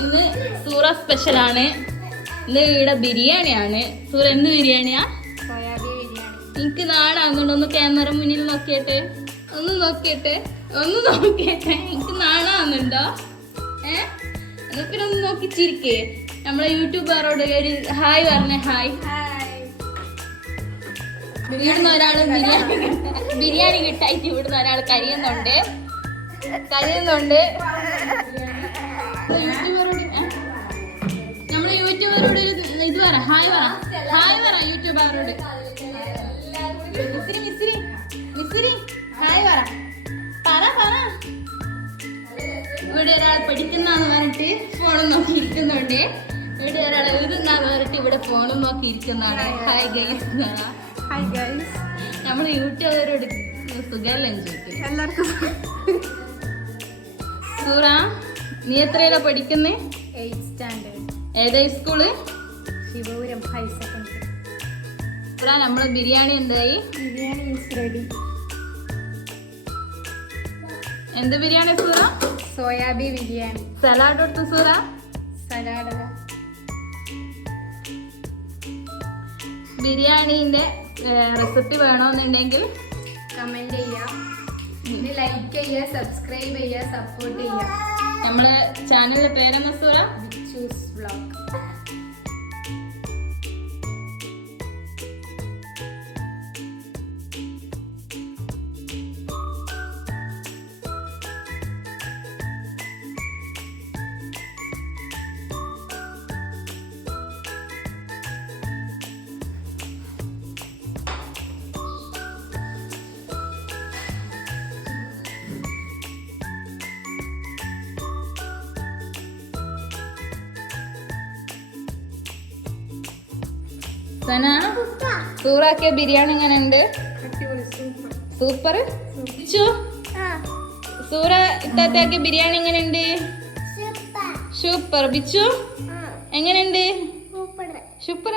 ഇന്ന് സൂറ സ്പെഷ്യലാണ്. ഇന്ന് ഇവിടെ ബിരിയാണിയാണ്. സൂറ എന്ത് ബിരിയാണിയാ? സോയാബീൻ ബിരിയാണി. എനിക്ക് നാണാവുന്നുണ്ട്. ഒന്ന് ക്യാമറ മുന്നിൽ നോക്കിയട്ടെ, ഒന്ന് നോക്കിയട്ടെ. എനിക്ക് നാണാവുന്നുണ്ടോ? എന്നാ പിന്നെ ഒന്ന് നോക്കി ചിരിക്കേ. നമ്മളെ യൂട്യൂബറോട് ഒരു ഹായ് പറഞ്ഞേ. ഹായ്. ഇവിടുന്ന് ഒരാള് ബിരിയാണി കിട്ടായിട്ട് ഇവിടുന്ന് ഒരാൾ കരിയുന്നുണ്ട്. നമ്മളെ യൂട്യൂബറോട് ഇത് പറ, ഹായ് പറ യൂട്യൂബറോട്. മിസ്സിരി ഹായ് പറ. ഇവിടെ ഒരാൾ പഠിക്കുന്നാന്ന് പറഞ്ഞിട്ട് ഫോണും നോക്കി ഇരിക്കുന്നുണ്ട്. ഇവിടെ ഒരാൾ എഴുതുന്നാന്ന് പറഞ്ഞിട്ട് ഇവിടെ ഫോണും നോക്കി ഇരിക്കുന്നതാണ്. Hi guys. Hi guys. നമ്മള് യൂട്യൂബറോട് സുഖം ചോദിക്കും എല്ലാവർക്കും. സൂറ, നീ എത്രയിലാ പഠിക്കുന്നേ? 8th standard. ഏതാ സ്കൂള്? Sivapuram high secondary. സൂറ, നമ്മളെ ബിരിയാണി എന്തായി? Biryani is ready. എന്ത് ബിരിയാണി സൂറ? സോയാബീൻ ബിരിയാണി. സലാഡ് കൊടുത്തു സൂറ? സലാഡ്. ബിരിയാണീന്റെ റെസിപ്പി വേണമെന്നുണ്ടെങ്കിൽ കമന്റ് ചെയ്യുക, ലൈക്ക് ചെയ്യുക, സബ്സ്ക്രൈബ് ചെയ്യുക, സപ്പോർട്ട് ചെയ്യുക. നമ്മളെ ചാനലിന്റെ പേരെന്താ സൂറ? ബിച്ചൂസ് വ്ലോഗ്. സന, സൂറാക്കിയ ബിരിയാണി എങ്ങനെയുണ്ട്? സൂപ്പർ. സൂറ ഇത്താത്താക്കിയ ബിരിയാണി എങ്ങനെയുണ്ട്? സൂപ്പർ. ബിച്ചു എങ്ങനെയുണ്ട്? സൂപ്പർ.